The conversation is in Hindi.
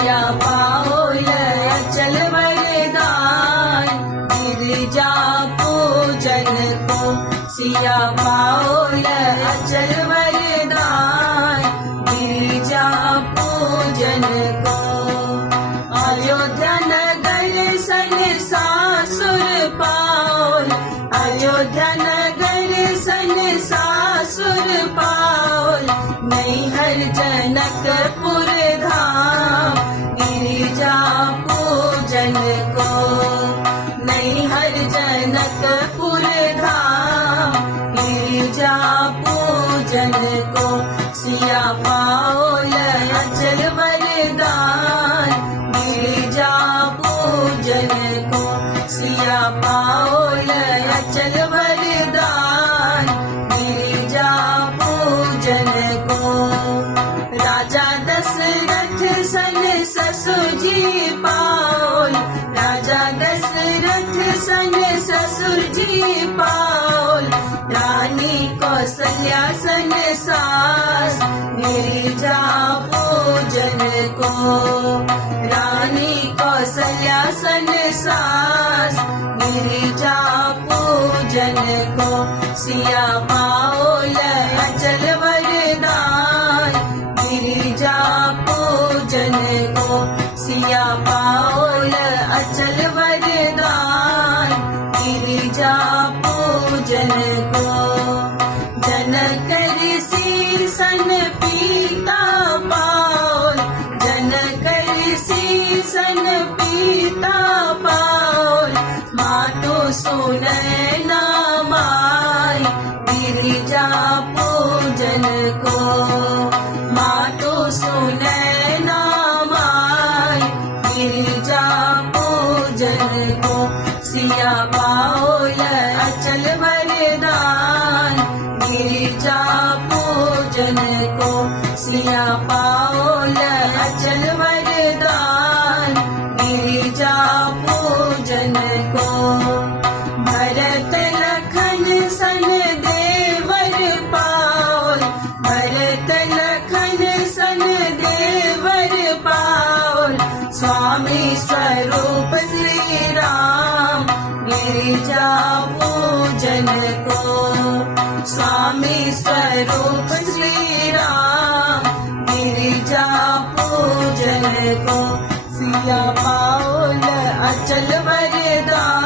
सिया पाओल अचल वरदान, गिरिजा पूजन को सिया पाओल अचल वरदान, गिरिजा पूजन को। अयोध्या नगर सन सासुर पाओल, अयोध्या नगर सन सासुर पाओल, नैहर जनकपुर धाम, गिरिजा पूजन को। नैहर जनकपुर धाम, गिरिजा पूजन को। सिया पाओल अचल वरदान, गिरिजा पूजन को। सिया पाओल अचल वरदान, गिरिजा पूजन को। राजा दशरथ सन ससुर जी पाओल, राजा दशरथ सन ससुर जी पाओल, रानी कौसल्या सन सास, गिरिजा पूजन को। रानी कौसल्या सन सास, गिरिजा पूजन को। सिया पाओल अचल वरदान, गिरिजा पूजन को। सिया पाओल अचल वरदान, गिरिजा पूजन को। जनक ऋषि सन पीता पाओल, जनक ऋषि सन पीता पाओल, मातु सुनैना माई, गिरिजा पूजन को। मातु सुनैना माई, गिरिजा पूजन को। सिया पाओल अचल वरदान, गिरिजा पूजन को। सिया पाओल अचल वरदान, गिरिजा पूजन को। भरत लखन सन देवर पाओल, भरत लखन सन देवर पाओल, स्वामी स्वरूप श्री राम, गिरिजा पूजन को। स्वामी स्वरूप श्री राम, गिरिजा पूजन को। सिया पाओल अचल वरदान,